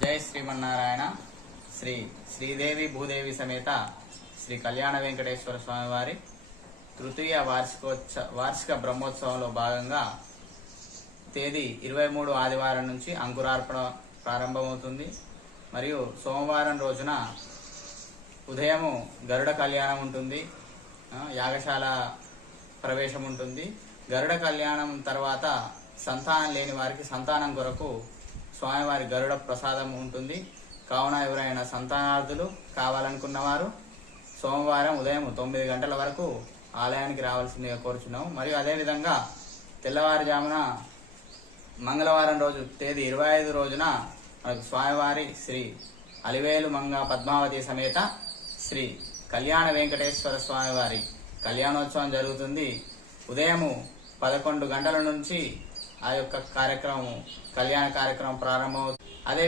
జై శ్రీమన్నారాయణ. శ్రీ శ్రీదేవి భూదేవి సమేత శ్రీ కళ్యాణ వెంకటేశ్వర స్వామి వారి తృతీయ వార్షిక బ్రహ్మోత్సవంలో భాగంగా తేదీ 23 ఆదివారం నుంచి అంకురార్పణ ప్రారంభమవుతుంది. మరియు సోమవారం రోజున ఉదయము గరుడ కళ్యాణం ఉంటుంది, యాగశాల ప్రవేశం ఉంటుంది. గరుడ కళ్యాణం తర్వాత సంతానం లేని వారికి సంతానం కొరకు స్వామివారి గరుడ ప్రసాదం ఉంటుంది. కావున ఎవరైనా సంతానార్థులు కావాలనుకున్న వారు సోమవారం ఉదయం 9 గంటల వరకు ఆలయానికి రావాల్సిందిగా కోరుచున్నాము. మరియు అదేవిధంగా తెల్లవారుజామున మంగళవారం రోజు తేదీ 25 రోజున మనకు స్వామివారి శ్రీ అలివేలు మంగ పద్మావతి సమేత శ్రీ కళ్యాణ వెంకటేశ్వర స్వామివారి కళ్యాణోత్సవం జరుగుతుంది. ఉదయము 11 గంటల నుంచి ఆ యొక్క కళ్యాణ కార్యక్రమం ప్రారంభమవుతుంది. అదే